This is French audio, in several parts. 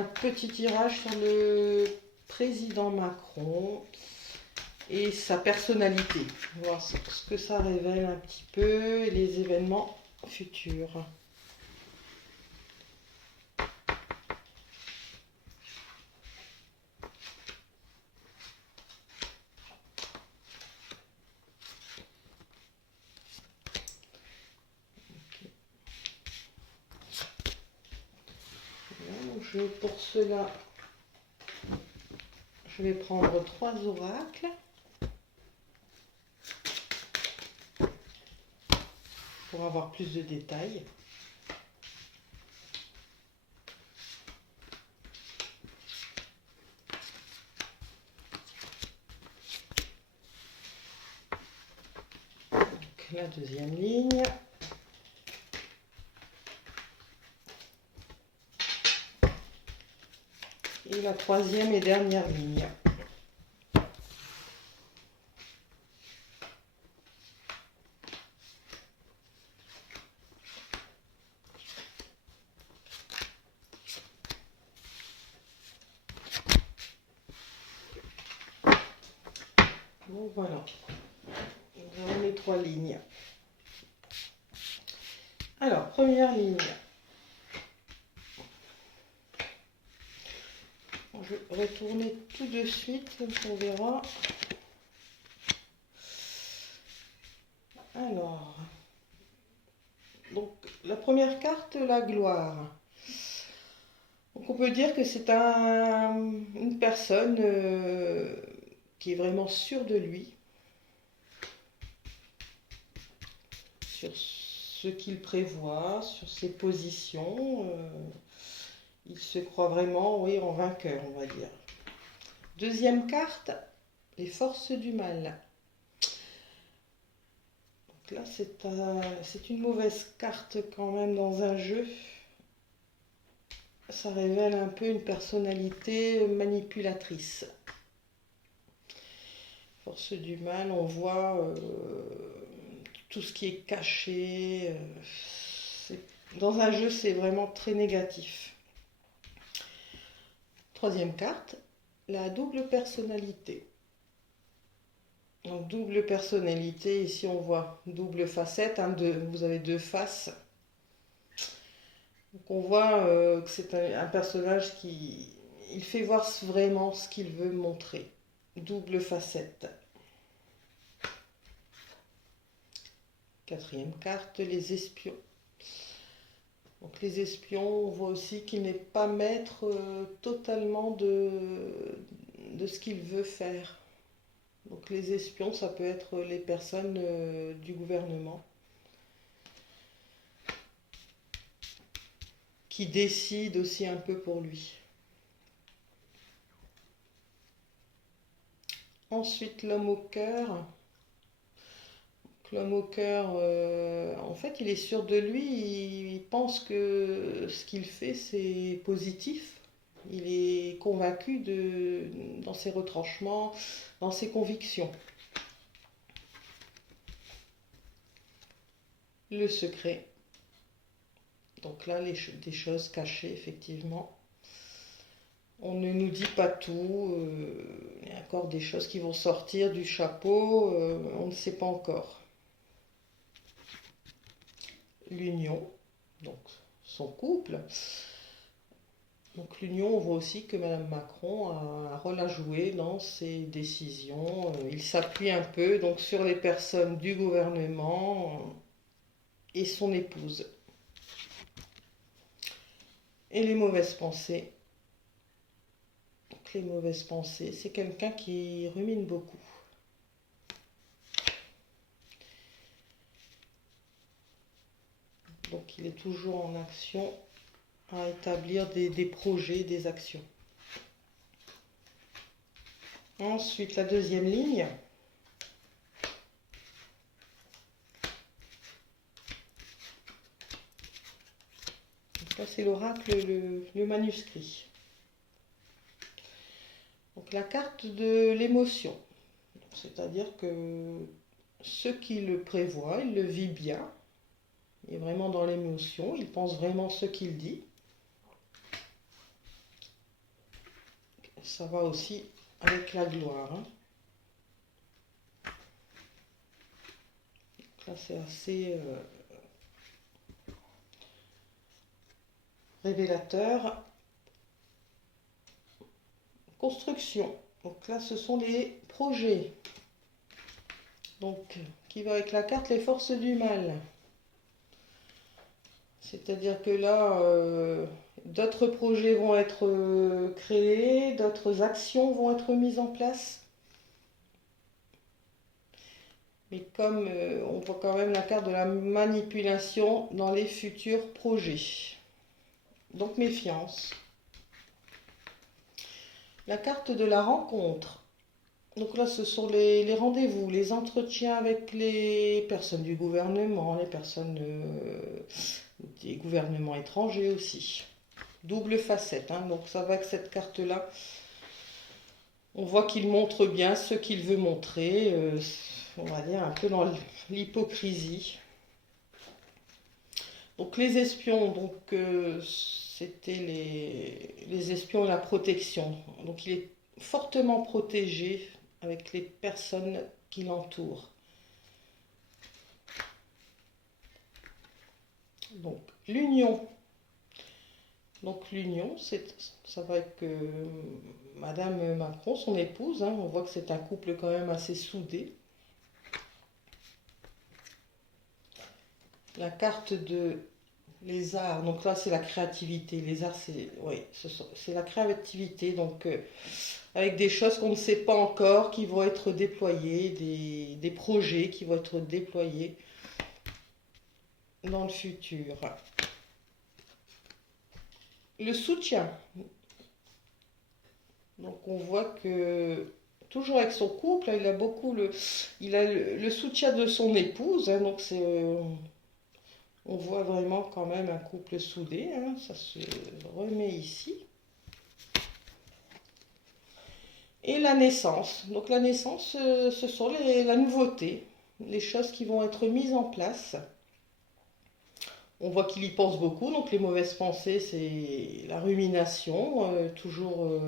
un petit tirage sur le président Macron et sa personnalité. Voir ce que ça révèle un petit peu et les événements futurs. Pour cela, je vais prendre 3 oracles. Pour avoir plus de détails. Donc, la deuxième ligne. Et la troisième et dernière ligne. Bon, voilà. Nous avons les 3 lignes. Alors, première ligne. Je vais retourner tout de suite, on verra. Alors, donc la première carte, la gloire. Donc on peut dire que c'est une personne qui est vraiment sûre de lui, sur ce qu'il prévoit, sur ses positions. Il se croit vraiment, oui, en vainqueur, on va dire. Deuxième carte, les forces du mal. Donc là, c'est une mauvaise carte quand même dans un jeu. Ça révèle un peu une personnalité manipulatrice. Force du mal, on voit tout ce qui est caché. Dans un jeu, c'est vraiment très négatif. Troisième carte, la double personnalité. Donc double personnalité, ici on voit double facette, vous avez 2 faces. Donc on voit que c'est un personnage il fait voir vraiment ce qu'il veut montrer. Double facette. Quatrième carte, les espions. Donc les espions, on voit aussi qu'il n'est pas maître totalement de ce qu'il veut faire. Donc les espions, ça peut être les personnes du gouvernement qui décident aussi un peu pour lui. Ensuite, l'homme au cœur. L'homme au cœur, en fait, il est sûr de lui, il pense que ce qu'il fait, c'est positif. Il est convaincu dans ses retranchements, dans ses convictions. Le secret. Donc là, des choses cachées, effectivement. On ne nous dit pas tout. Il y a encore des choses qui vont sortir du chapeau. On ne sait pas encore. L'union, donc son couple. Donc l'union, on voit aussi que Mme Macron a un rôle à jouer dans ses décisions. Il s'appuie un peu donc sur les personnes du gouvernement et son épouse. Et les mauvaises pensées. Donc les mauvaises pensées, c'est quelqu'un qui rumine beaucoup. Donc il est toujours en action à établir des projets, des actions. Ensuite, la deuxième ligne. Donc là, c'est l'oracle, le manuscrit. Donc la carte de l'émotion. C'est-à-dire que ce qu'il prévoit, il le vit bien. Il est vraiment dans l'émotion, il pense vraiment ce qu'il dit. ça va aussi avec la gloire. Hein. Là, c'est assez révélateur. Construction. Donc là, ce sont les projets. Donc, qui va avec la carte les forces du mal. C'est-à-dire que là, d'autres projets vont être créés, d'autres actions vont être mises en place. Mais comme on voit quand même la carte de la manipulation dans les futurs projets. Donc méfiance. La carte de la rencontre. Donc là, ce sont les rendez-vous, les entretiens avec les personnes du gouvernement, les personnes des gouvernements étrangers aussi. Double facette, hein. Donc ça va avec cette carte-là. On voit qu'il montre bien ce qu'il veut montrer, on va dire un peu dans l'hypocrisie. Donc les espions, donc c'était les espions et la protection. Donc il est fortement protégé avec les personnes qui l'entourent. Donc l'union. Donc l'union, ça va avec Madame Macron, son épouse. Hein. On voit que c'est un couple quand même assez soudé. La carte de les arts, donc là c'est la créativité. Les arts, c'est la créativité. Donc avec des choses qu'on ne sait pas encore, qui vont être déployées, des projets qui vont être déployés dans le futur. Le soutien. Donc on voit que toujours avec son couple, il a beaucoup le soutien de son épouse. Hein, donc on voit vraiment quand même un couple soudé. Hein, ça se remet ici. Et la naissance. Donc la naissance, ce sont la nouveauté, les choses qui vont être mises en place. On voit qu'il y pense beaucoup, donc les mauvaises pensées, c'est la rumination, toujours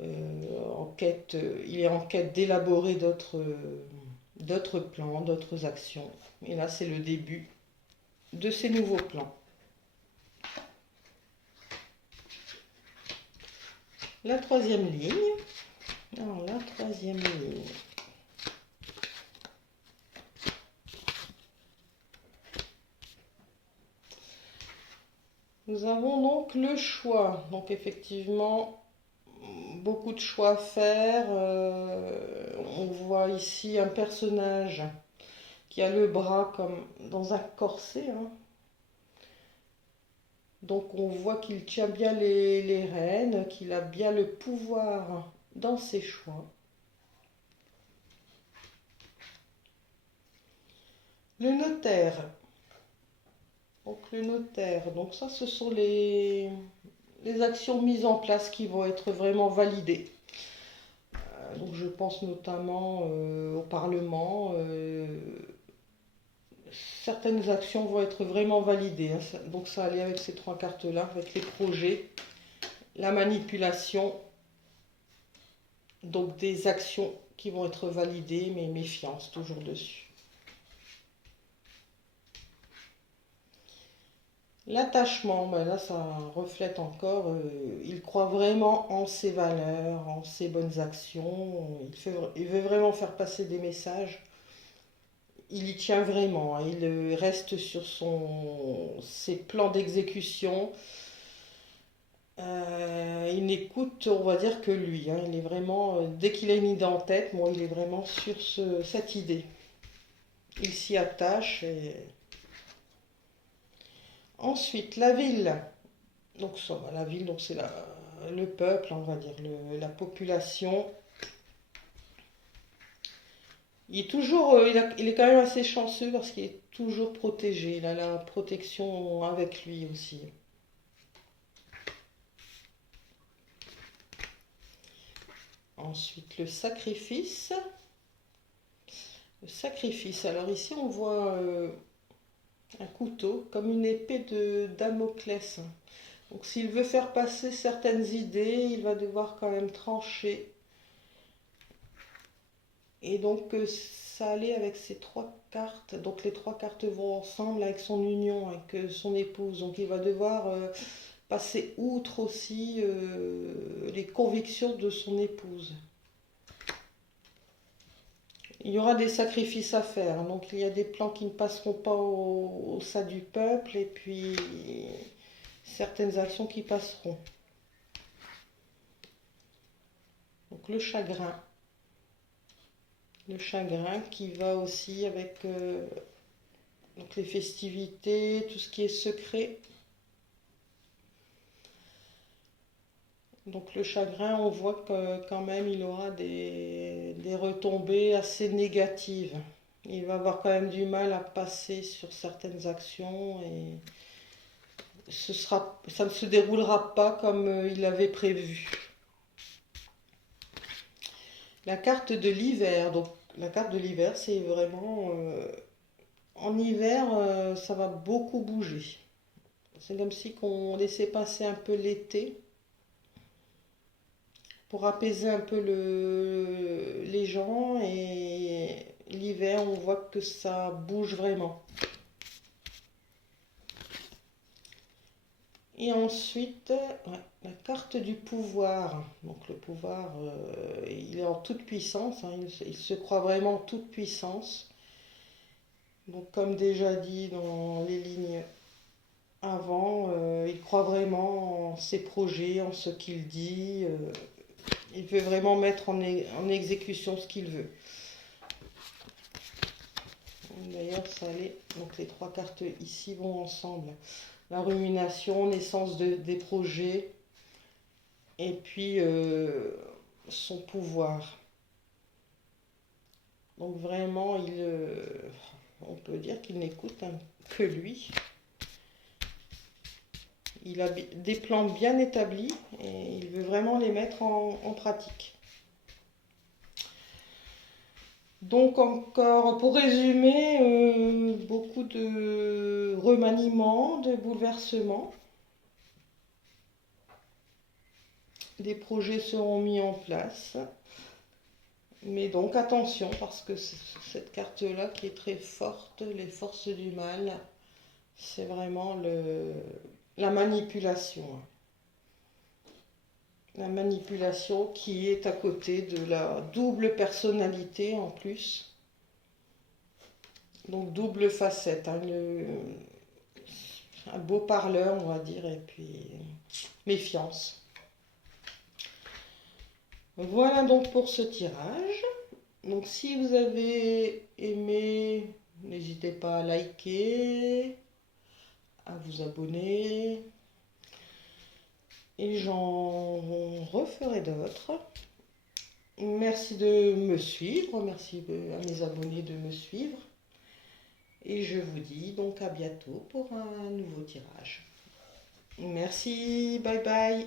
en quête, il est en quête d'élaborer d'autres plans, d'autres actions. Et là, c'est le début de ces nouveaux plans. La troisième ligne. Alors, la troisième ligne. Nous avons donc le choix. Donc effectivement, beaucoup de choix à faire. On voit ici un personnage qui a le bras comme dans un corset. Hein. Donc on voit qu'il tient bien les rênes, qu'il a bien le pouvoir dans ses choix. Le notaire. Donc le notaire, donc ça ce sont les actions mises en place qui vont être vraiment validées. Donc je pense notamment au Parlement. Certaines actions vont être vraiment validées. Hein. Donc ça allait avec ces trois cartes-là, avec les projets, la manipulation, donc des actions qui vont être validées, mais méfiance toujours dessus. L'attachement, ben là ça reflète encore, il croit vraiment en ses valeurs, en ses bonnes actions, il veut vraiment faire passer des messages, il y tient vraiment, hein, il reste sur ses plans d'exécution, il n'écoute, on va dire, que lui, hein, il est vraiment, dès qu'il a une idée en tête, bon, il est vraiment sur cette idée, il s'y attache et... Ensuite, la ville. Donc ça, la ville, donc c'est le peuple, on va dire, la population. Il est toujours, il est quand même assez chanceux parce qu'il est toujours protégé. Il a la protection avec lui aussi. Ensuite, le sacrifice. Le sacrifice. Alors ici, on voit un couteau comme une épée de Damoclès. Donc s'il veut faire passer certaines idées, il va devoir quand même trancher. Et donc ça allait avec ces trois cartes. Donc les trois cartes vont ensemble avec son union, avec son épouse. Donc il va devoir passer outre aussi les convictions de son épouse. Il y aura des sacrifices à faire. Donc il y a des plans qui ne passeront pas au sein du peuple et puis certaines actions qui passeront. Donc le chagrin. Le chagrin qui va aussi avec donc les festivités, tout ce qui est secret. Donc le chagrin, on voit que quand même il aura des retombées assez négatives. Il va avoir quand même du mal à passer sur certaines actions et ça ne se déroulera pas comme il avait prévu. La carte de l'hiver, donc la carte de l'hiver, c'est vraiment en hiver, ça va beaucoup bouger. C'est comme si on laissait passer un peu l'été pour apaiser un peu les gens et l'hiver, on voit que ça bouge vraiment. Et ensuite, ouais, la carte du pouvoir. Donc le pouvoir, il est en toute puissance, hein, il se croit vraiment en toute puissance. Donc comme déjà dit dans les lignes avant, il croit vraiment en ses projets, en ce qu'il dit. Il veut vraiment mettre en exécution ce qu'il veut. D'ailleurs, ça allait. Donc les trois cartes ici vont ensemble. La rumination, naissance des projets, et puis son pouvoir. Donc vraiment, on peut dire qu'il n'écoute que lui. Il a des plans bien établis et il veut vraiment les mettre en pratique. Donc encore, pour résumer, beaucoup de remaniements, de bouleversements. Des projets seront mis en place. Mais donc attention, parce que cette carte-là qui est très forte, les forces du mal, c'est vraiment la manipulation. La manipulation qui est à côté de la double personnalité en plus. Donc double facette, hein, un beau parleur on va dire, et puis méfiance. Voilà donc pour ce tirage. Donc si vous avez aimé, n'hésitez pas à liker, à vous abonner. Et j'en referai d'autres. Merci de me suivre, merci à mes abonnés de me suivre. Et je vous dis donc à bientôt pour un nouveau tirage. Merci, bye bye.